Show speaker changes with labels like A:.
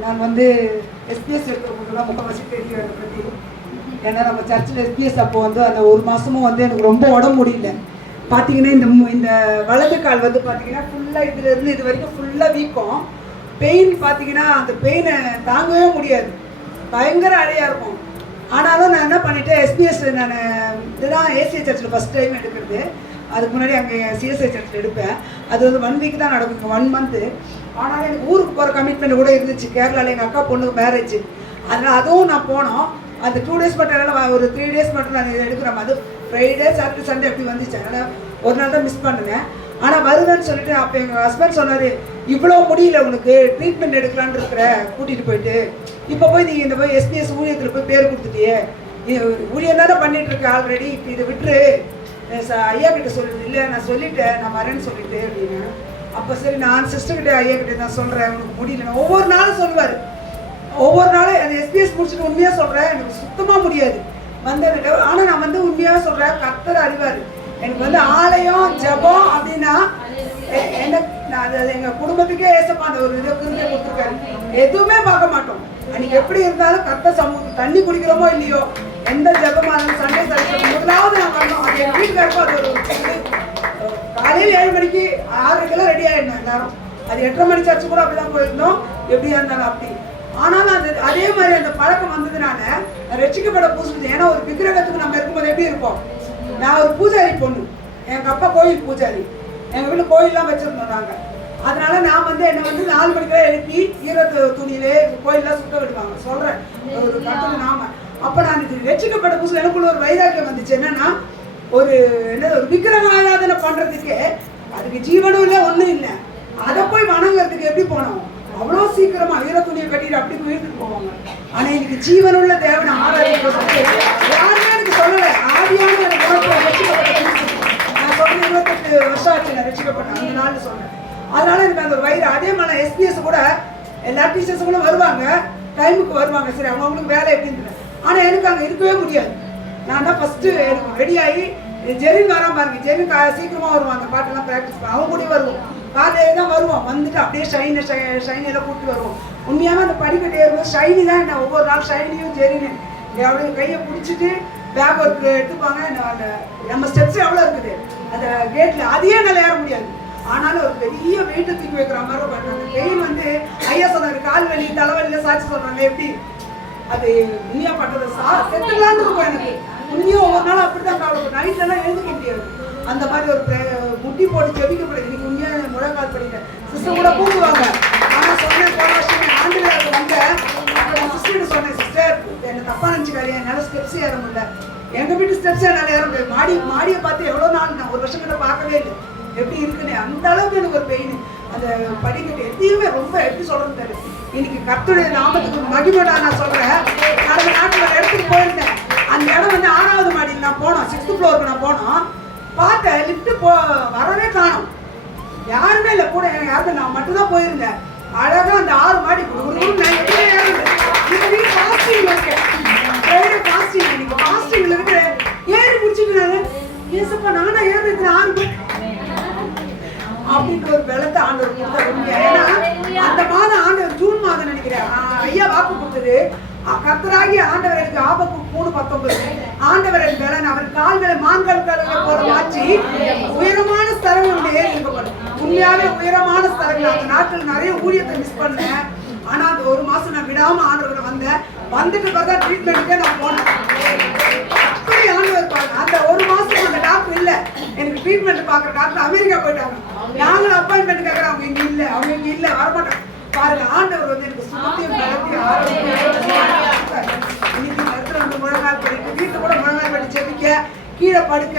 A: நான் வந்து எஸ்பிஎஸ் இருக்கிறவங்களுக்குலாம் முக்கால்வாசி தெரியும் அதை பற்றி ஏன்னா நம்ம சர்ச்சில் எஸ்பிஎஸ் அப்போ வந்து அந்த ஒரு மாதமும் வந்து எனக்கு ரொம்ப உடம்பு முடியல. பார்த்தீங்கன்னா இந்த மு- இந்த வலது கால் வந்து பார்த்தீங்கன்னா ஃபுல்லாக இதுலேருந்து இது வரைக்கும் ஃபுல்லாக வீக்கம். பெயின் பார்த்தீங்கன்னா அந்த பெயினை தாங்கவே முடியாது. பயங்கர அழையாக இருக்கும். ஆனாலும் நான் என்ன பண்ணிட்டேன் எஸ்பிஎஸ் நான் இதுதான் ஏசிஐ சர்ச்சில் ஃபஸ்ட் டைம் எடுக்கிறது. அதுக்கு முன்னாடி அங்கே சிஎஸ்ஐ சர்ச்சில் எடுப்பேன். அது வந்து ஒன் வீக் தான் நடக்கும் ஒன் மந்த்து ஆனாலும் எனக்கு ஊருக்கு போகிற கமிட்மெண்ட் கூட இருந்துச்சு. கேரளாவில் எங்கள் அக்கா பொண்ணுக்கு மேரேஜ் அதனால் அதுவும் நான் போனோம். அந்த டூ டேஸ் மட்டும் என்னால் ஒரு த்ரீ டேஸ் மட்டும் நான் இதை எடுக்கிறேன் அது ஃப்ரைடே சாட்டர்டே சண்டே அப்படி வந்துச்சு. அதனால் ஒரு நாள் தான் மிஸ் பண்ணுவேன் ஆனால் வருவேன்னு சொல்லிட்டு அப்போ எங்கள் ஹஸ்பண்ட் சொன்னார் இவ்வளோ முடியல உனக்கு. ட்ரீட்மெண்ட் எடுக்கலான்னு இருக்கிற. கூட்டிகிட்டு போயிட்டு. இப்போ போய் நீ இந்த போய் எஸ்பிஎஸ் ஊழியத்தில் போய் பேர் கொடுத்துட்டியே. நீ ஊழியம் தானே பண்ணிட்டு இருக்க ஆல்ரெடி இப்போ இதை விட்டுரு. ஐயா கிட்ட சொல்லிட்டு இல்லை நான் சொல்லிட்டேன் நான் வரேன்னு சொல்லிட்டேன் அப்படின்னு. அப்போ சரி நான் சிஸ்டர் கிட்டே ஐயா கிட்ட நான் சொல்கிறேன் உனக்கு முடியல. ஒவ்வொரு நாளும் சொல்லுவார். ஒவ்வொரு நாளும் அந்த எஸ்பிஎஸ் முடிச்சுட்டு உண்மையாக சொல்கிறேன் எனக்கு சுத்தமாக முடியாது. வந்து ஆனால் நான் வந்து உண்மையாக சொல்கிறேன் கர்த்தர் அறிவார். எனக்கு வந்து ஆலயம் ஜெபம் அப்படின்னா என்ன நான் அது எங்கள் குடும்பத்துக்கே ஏசப்பா அந்த ஒரு இதை கிருந்தை கொடுத்துருக்காரு. எதுவுமே பார்க்க மாட்டோம். அன்னைக்கு எப்படி இருந்தாலும் கத்த சமூகம் தண்ணி குடிக்கிறோமோ இல்லையோ எந்த ஜெபமாக இருந்தாலும் சண்டே சண்டே முதலாவது நான் வரணும் அது எங்கள் வீட்டுக்காருக்கும் அது ஒரு காலையில் ஏழு மணிக்கு ஆறரைக்கெல்லாம் ரெடி ஆயிடணும் எல்லாரும். அது எட்டரை மணி சர்ச்சு கூட அப்படிதான் போயிருந்தோம். எப்படியா இருந்தாலும் அப்படி. ஆனாலும் அது அதே மாதிரி அந்த பழக்கம் வந்ததுனால நான் ரட்சிக்கப்பட பூசுறது ஏன்னா ஒரு விக்கிரகத்துக்கு நம்ம இருக்கும்போது எப்படி இருப்போம்? நான் ஒரு பூஜாரி பொண்ணு. எங்க அப்பா கோயில் பூஜாரி. எங்க வீட்டுல கோயிலெலாம் வச்சிருந்தோம் நாங்க. அதனால நான் வந்து என்னை வந்து நாலு மணிக்கெல்லாம் எழுப்பி ஈரத்து துணியிலே கோயிலெல்லாம் சுத்த விடுவாங்க. சொல்கிறேன் ஒரு கட்டணம் நாம. அப்போ நான் இது ரட்சிக்கப்பட்ட புதுசு எனக்குள்ள ஒரு வைராக்கியம் வந்துச்சு. என்னன்னா ஒரு என்ன ஒரு விக்கிரக ஆராதனை பண்றதுக்கு அதுக்கு ஜீவனும் இல்லை ஒன்றும் இல்லை. அதை போய் வணங்குறதுக்கு எப்படி போனோம்? அவ்வளோ சீக்கிரமா ஈர துணியை கட்டிட்டு அப்படி போயிட்டு போவாங்க. ஆனா இன்னைக்கு ஜீவனுள்ள தேவனை ஆராதிக்கிறதுக்கு யாருமே எனக்கு சொல்லலை. ஆதியான எனக்கு நான் சொல்றது இருபத்தெட்டு வருஷம் ஆச்சு நான் ரட்சிக்கப்பட்டேன் அந்த நாள் சொன்னேன். அதனால எனக்கு அந்த ஒரு வயிறு அதே மாதிரி எஸ்பிஎஸ் கூட எல்லா டீச்சர்ஸும் வருவாங்க. டைமுக்கு வருவாங்க. சரி அவங்க அவங்களுக்கு வேலை எப்படின்னு ஆனால் எனக்கு அங்கே இருக்கவே முடியாது. நான் தான் ஃபஸ்ட்டு எனக்கு ரெடியாகி ஆகி ஜெரின் வராம பாருங்க. ஜெரின் சீக்கிரமாக வருவான். அந்த பாட்டெல்லாம் ப்ராக்டிஸ் பண்ண அவங்க கூட வருவோம். காலையில தான் வருவோம். வந்துட்டு அப்படியே ஷைனை ஷைனை எல்லாம் கூப்பிட்டு வருவோம். உண்மையாகவே அந்த படிக்கட்டு ஏறும்போது ஷைனி தான் என்ன ஒவ்வொரு நாள் ஷைனியும் ஜெரின்னு அப்படியே கையை பிடிச்சிட்டு பேக் ஒர்க் எடுத்துப்பாங்க. அந்த நம்ம ஸ்டெப்ஸ் எவ்வளோ இருக்குது? அந்த கேட்டில் அதையே என்னால் ஏற முடியாது. ஆனாலும் ஒரு பெரிய வெயிட்டை தூக்கி வைக்கிற மாதிரி இருக்கும் பெயின் வந்து ஐயா சொன்னாரு கால் வலி தலைவலியில் சாட்சி சொல்றாங்க. எப்படி? அது உண்மையா பட்டது சா செத்துக்கலான்னு இருக்கும் எனக்கு. உண்மையா ஒவ்வொரு நாளும் அப்படிதான் காலம் நைட்ல எல்லாம் எழுந்துக்க முடியாது. அந்த மாதிரி ஒரு முட்டி போட்டு ஜெபிக்கப்படுது. இன்னைக்கு உண்மையா முழக்கால் படிக்கிறேன். சிஸ்டர் கூட கூப்பிடுவாங்க. ஆனா சொன்னேன் போன வருஷம் வந்தேன் அப்ப சொன்னேன் சிஸ்டர் என்ன தப்பா நினைச்சுக்காரு என்னால ஸ்டெப்ஸ் ஏற முடியல. எங்க வீட்டு ஸ்டெப்ஸ் என்னால ஏற முடியாது மாடி மாடியை பார்த்து எவ்வளவு நாள் நான் ஒரு வருஷம் கிட்ட பார்க்கவே இல்லை. எப்படி இருக்குன்னு அந்த அளவுக்கு எனக்கு ஒரு பெயின் அந்த படிக்கட்டு எதையுமே ரொம்ப எப்படி சொல்றது இன்னைக்கு கத்துடைய நாமத்துக்கு மகிமடா நான் சொல்றேன். கடந்த நாட்டில் ஒரு இடத்துக்கு போயிருந்தேன். அந்த இடம் வந்து ஆறாவது மாடியில் நான் போனோம். சிக்ஸ்த் ஃப்ளோருக்கு நான் போனோம். பார்த்தேன் லிஃப்ட் போ வரவே காணும். யாருமே இல்லை கூட எனக்கு யாருமே நான் மட்டும் தான் போயிருந்தேன். அழகா அந்த ஆறு மாடி குடுகுடுன்னு நான் இன்னைக்கு ஃபாஸ்டிங்ல இருக்கேன் ஏறி முடிச்சுட்டு ஏசப்பா நானா ஏறுறது ஆறு மாடி அப்படின்ற ஒரு பலத்தை ஆண்டவர் கொடுத்தாரு. ஏன்னா அந்த மாதம் ஆண்டவர் ஜூன் மாதம் நினைக்கிறேன் ஐயா வாக்கு கொடுத்தது. ஆ, கர்த்தராகிய ஆண்டவர் எனக்கு ஆபத்து மூணு பத்தொன்பது. ஆண்டவர் என் பலன் அவர் கால்களை மான்கள் போல மாற்றி உயரமான ஸ்தலங்கள் ஏறி இருக்கப்படும் உண்மையாவே உயரமான ஸ்தலங்கள். அந்த நாட்கள் நிறைய ஊழியத்தை மிஸ் பண்ணேன். ஆனா அந்த ஒரு மாசம் நான் விடாம ஆண்டவர் வந்தேன். வந்துட்டு பார்த்தா ட்ரீட்மெண்ட்டுக்கே நான் போனேன் அப்படி ஆண்டவர் பாருங்க அந்த ஒரு மாசம் அந்த டாக்டர் இல்ல எனக்கு ட்ரீட்மெண்ட் பாக்குற டாக்டர் அமெரிக்கா போயிட்டாங்க. நாங்களும் அப்பாயின்மெண்ட் கேட்கறோம் அவங்க இங்க இல்ல. அவங்க இங்க இல்ல. வரமாட்டாங்க பாருங்க ஆண்டவர் வந்து எனக்கு பலத்தையும் ஆரோக்கியம் இன்னைக்கு இடத்துல வந்து முழங்கால் படிக்க வீட்டு கூட முழங்கால் படி செபிக்க கீழே படுக்க